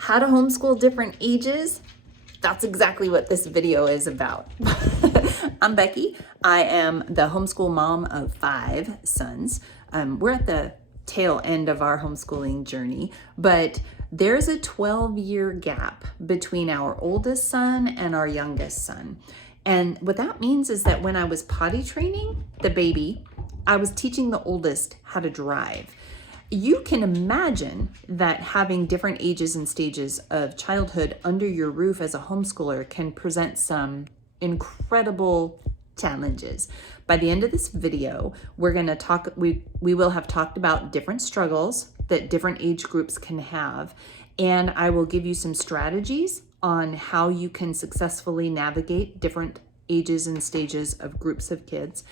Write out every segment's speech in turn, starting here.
How to homeschool different ages? That's exactly what this video is about. I'm Becky. I am the homeschool mom of 5 sons. We're at the tail end of our homeschooling journey, but there's a 12-year gap between our oldest son and our youngest son. And what that means is that when I was potty training the baby, I was teaching the oldest how to drive. You can imagine that having different ages and stages of childhood under your roof as a homeschooler can present some incredible challenges. By the end of this video, we're going to talk, we will have talked about different struggles that different age groups can have, and I will give you some strategies on how you can successfully navigate different ages and stages of groups of kids.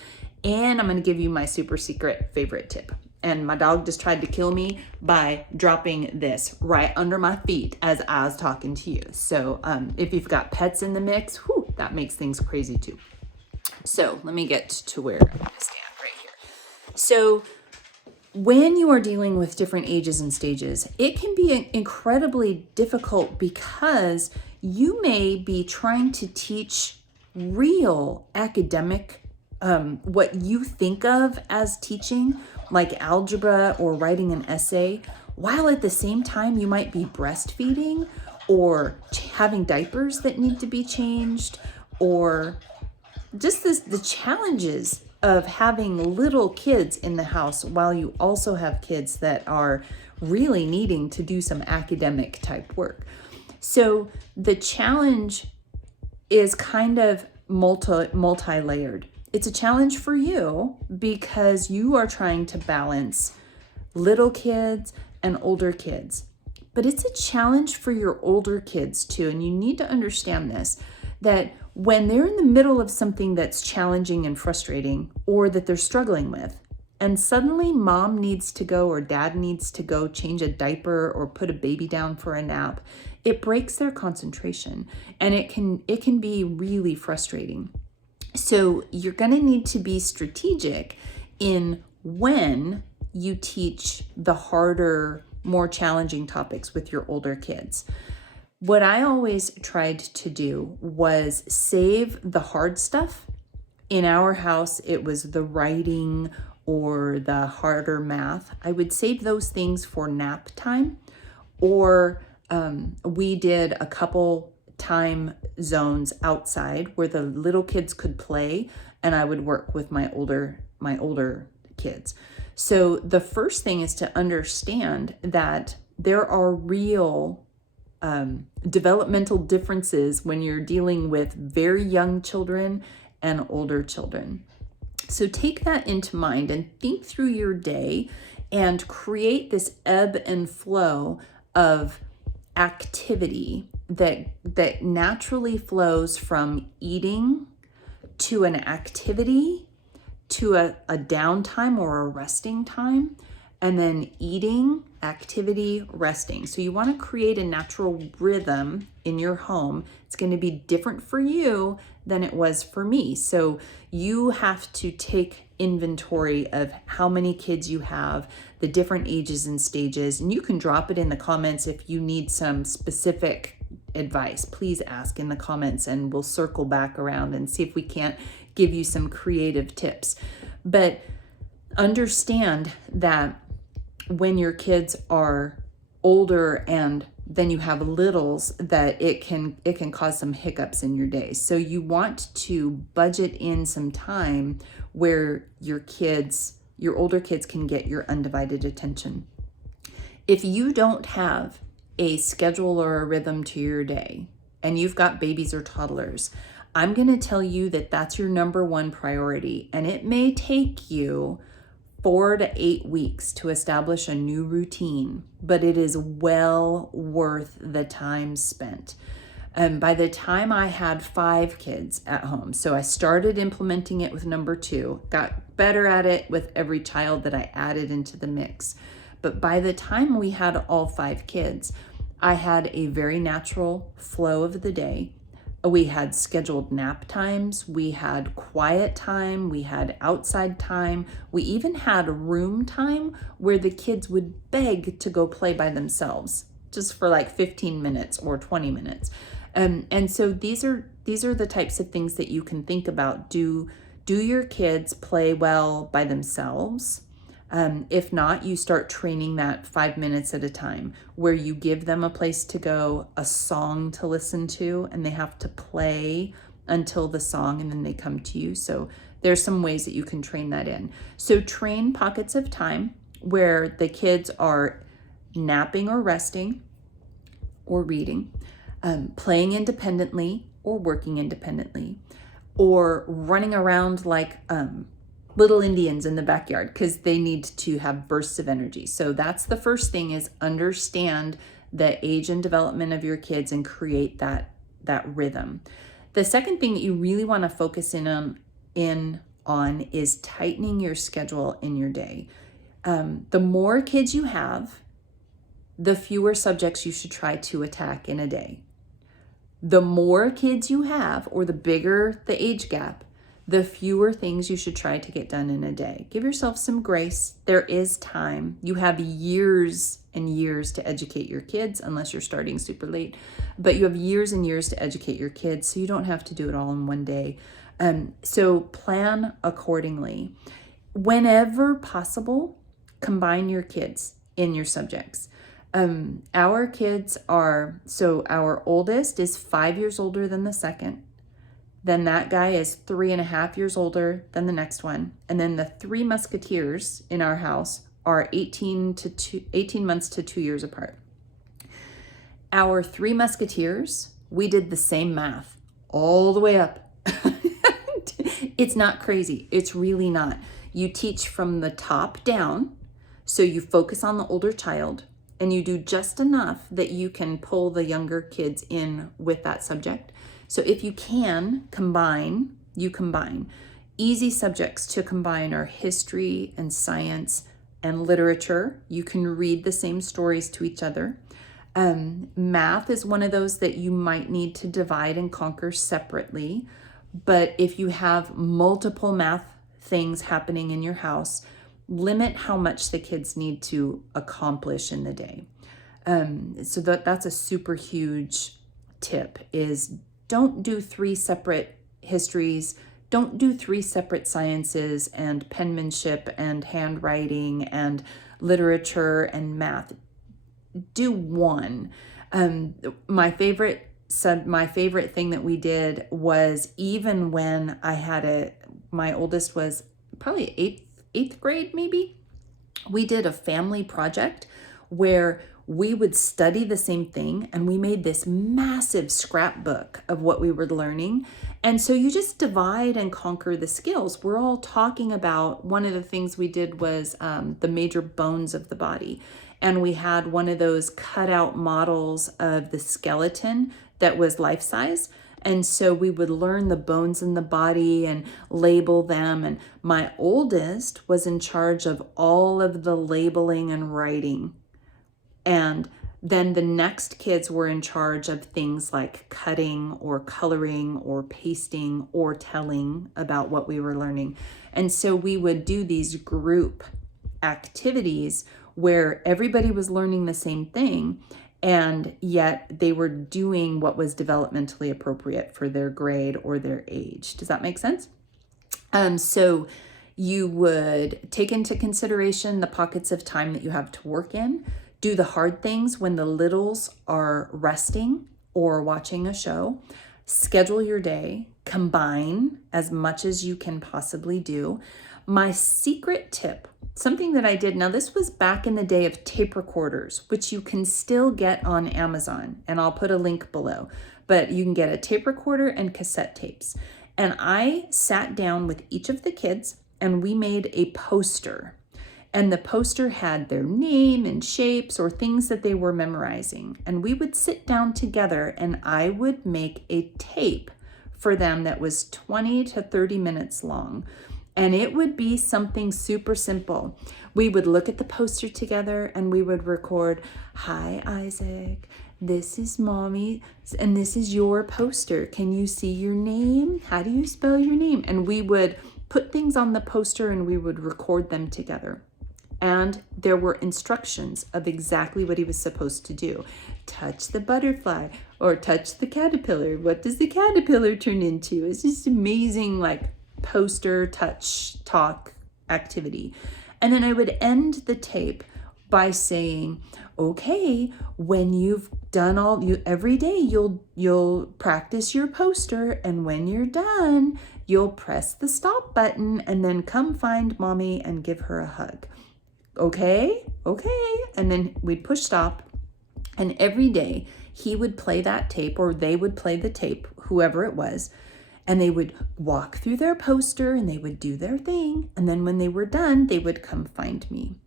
And I'm going to give you my super secret favorite tip. And my dog just tried to kill me by dropping this right under my feet as I was talking to you. So if you've got pets in the mix, whew, that makes things crazy too. So let me get to where I stand right here. So when you are dealing with different ages and stages, it can be incredibly difficult because you may be trying to teach real academic what you think of as teaching, like algebra or writing an essay, while at the same time you might be breastfeeding or having diapers that need to be changed, or just the challenges of having little kids in the house while you also have kids that are really needing to do some academic type work. So the challenge is kind of multi-layered. It's a challenge for you because you are trying to balance little kids and older kids. But it's a challenge for your older kids too. And you need to understand this, that when they're in the middle of something that's challenging and frustrating or that they're struggling with, and suddenly mom needs to go or dad needs to go change a diaper or put a baby down for a nap, it breaks their concentration and it can be really frustrating. So you're going to need to be strategic in when you teach the harder, more challenging topics with your older kids. What I always tried to do was save the hard stuff. In our house, it was the writing or the harder math. I would save those things for nap time, or we did a couple time zones outside where the little kids could play and I would work with my older kids. So the first thing is to understand that there are real developmental differences when you're dealing with very young children and older children. So take that into mind and think through your day and create this ebb and flow of activity that naturally flows from eating to an activity to a downtime or a resting time, and then eating, activity, resting. So you want to create a natural rhythm in your home. It's going to be different for you than it was for me. So you have to take inventory of how many kids you have, the different ages and stages, and you can drop it in the comments if you need some specific advice. Please ask in the comments and we'll circle back around and see if we can't give you some creative tips. But understand that when your kids are older and then you have littles, that it can cause some hiccups in your day. So you want to budget in some time where your older kids can get your undivided attention. If you don't have a schedule or a rhythm to your day and you've got babies or toddlers, I'm going to tell you that that's your number one priority, and it may take you 4 to 8 weeks to establish a new routine, but it is well worth the time spent. By the time I had 5 kids at home, so I started implementing it with number 2, got better at it with every child that I added into the mix. But by the time we had all 5 kids, I had a very natural flow of the day. We had scheduled nap times, we had quiet time, we had outside time, we even had room time where the kids would beg to go play by themselves. just for like 15 minutes or 20 minutes. And so these are the types of things that you can think about. Do your kids play well by themselves? If not, you start training that 5 minutes at a time, where you give them a place to go, a song to listen to, and they have to play until the song, and then they come to you. So there's some ways that you can train that in. So train pockets of time where the kids are napping or resting or reading, playing independently or working independently, or running around like little Indians in the backyard, because they need to have bursts of energy. So that's the first thing, is understand the age and development of your kids and create that rhythm. The second thing that you really want to focus in on is tightening your schedule in your day. The more kids you have, the fewer subjects you should try to attack in a day. The more kids you have, or the bigger the age gap, the fewer things you should try to get done in a day. Give yourself some grace. There is time. You have years and years to educate your kids, unless you're starting super late. But you have years and years to educate your kids, so you don't have to do it all in one day. So plan accordingly. Whenever possible, combine your kids in your subjects. Our kids are, so our oldest is 5 years older than the second. Then that guy is 3.5 years older than the next one. And then the 3 musketeers in our house are 18 months to 2 years apart. Our 3 musketeers, we did the same math all the way up. It's not crazy. It's really not. You teach from the top down. So you focus on the older child, and you do just enough that you can pull the younger kids in with that subject. So if you can combine, you combine. Easy subjects to combine are history and science and literature. You can read the same stories to each other. Math is one of those that you might need to divide and conquer separately. But if you have multiple math things happening in your house, limit how much the kids need to accomplish in the day. So that's a super huge tip, is don't do 3 separate histories. Don't do 3 separate sciences and penmanship and handwriting and literature and math. Do one. My favorite thing that we did was, even when I had my oldest was probably eighth grade maybe, we did a family project where we would study the same thing, and we made this massive scrapbook of what we were learning. And so you just divide and conquer the skills. We're all talking about, one of the things we did was the major bones of the body. And we had one of those cutout models of the skeleton that was life size. And so we would learn the bones in the body and label them. And my oldest was in charge of all of the labeling and writing. And then the next kids were in charge of things like cutting or coloring or pasting or telling about what we were learning. And so we would do these group activities where everybody was learning the same thing, and yet they were doing what was developmentally appropriate for their grade or their age. Does that make sense? So you would take into consideration the pockets of time that you have to work in. Do the hard things when the littles are resting or watching a show. Schedule your day. Combine as much as you can possibly do. My secret tip, something that I did, now this was back in the day of tape recorders, which you can still get on Amazon, and I'll put a link below, but you can get a tape recorder and cassette tapes. And I sat down with each of the kids, and we made a poster. And the poster had their name and shapes or things that they were memorizing. And we would sit down together, and I would make a tape for them that was 20 to 30 minutes long. And it would be something super simple. We would look at the poster together, and we would record, "Hi, Isaac. This is Mommy, and this is your poster. Can you see your name? How do you spell your name?" And we would put things on the poster, and we would record them together. And there were instructions of exactly what he was supposed to do. Touch the butterfly or touch the caterpillar. What does the caterpillar turn into? It's just amazing, like poster, touch, talk activity. And then I would end the tape by saying, okay, when you've done every day, you'll practice your poster, and when you're done, you'll press the stop button and then come find mommy and give her a hug. Okay. And then we'd push stop, and every day he would play that tape, or they would play the tape, whoever it was, and they would walk through their poster and they would do their thing. And then when they were done, they would come find me.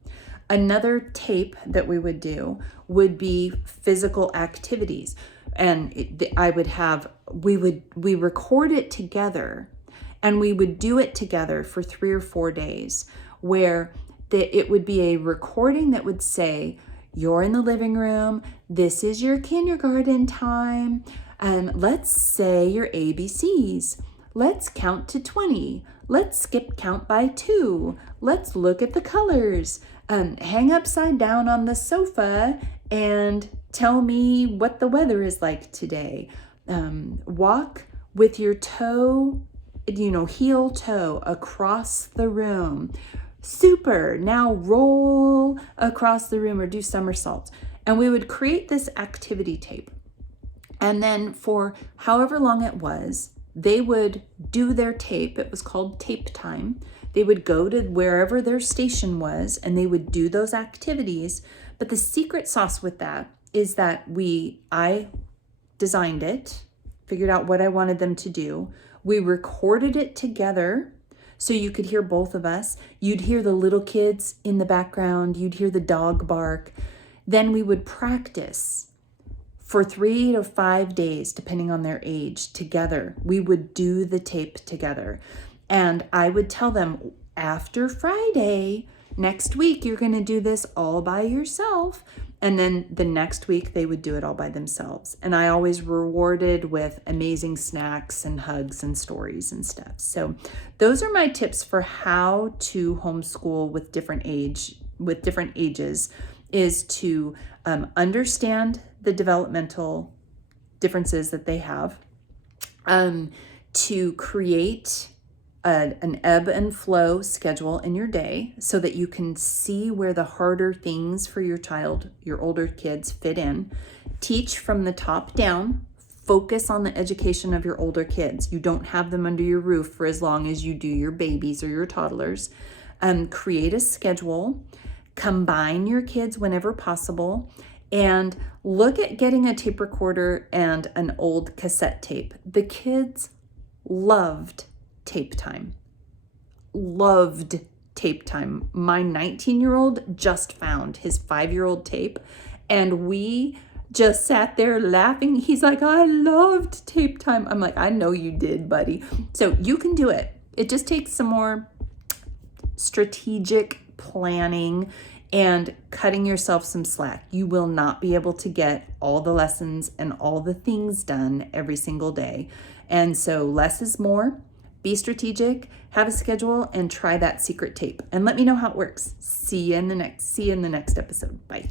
Another tape that we would do would be physical activities. And we record it together, and we would do it together for 3 or 4 days, where it would be a recording that would say, you're in the living room, this is your kindergarten time, and let's say your ABCs. Let's count to 20. Let's skip count by 2. Let's look at the colors. Hang upside down on the sofa and tell me what the weather is like today. Walk with your toe, heel toe across the room. Super. Now roll across the room or do somersaults. And we would create this activity tape. And then for however long it was, they would do their tape. It was called tape time. They would go to wherever their station was and they would do those activities. But the secret sauce with that is that I designed it, figured out what I wanted them to do. We recorded it together so you could hear both of us. You'd hear the little kids in the background. You'd hear the dog bark. Then we would practice for 3 to 5 days, depending on their age, together. We would do the tape together. And I would tell them, after Friday, next week, you're going to do this all by yourself. And then the next week, they would do it all by themselves. And I always rewarded with amazing snacks and hugs and stories and stuff. So those are my tips for how to homeschool with different ages, is to understand the developmental differences that they have, to create an ebb and flow schedule in your day so that you can see where the harder things for your child, your older kids, fit in. Teach from the top down. Focus on the education of your older kids. You don't have them under your roof for as long as you do your babies or your toddlers. Create a schedule. Combine your kids whenever possible. And look at getting a tape recorder and an old cassette tape. The kids loved tape time. Loved tape time. My 19-year-old just found his 5-year-old tape, and we just sat there laughing. He's like, I loved tape time. I'm like, I know you did, buddy. So you can do it. It just takes some more strategic planning and cutting yourself some slack. You will not be able to get all the lessons and all the things done every single day. And so less is more. Be strategic, have a schedule, and try that secret tape. And let me know how it works. See you in the next episode. Bye.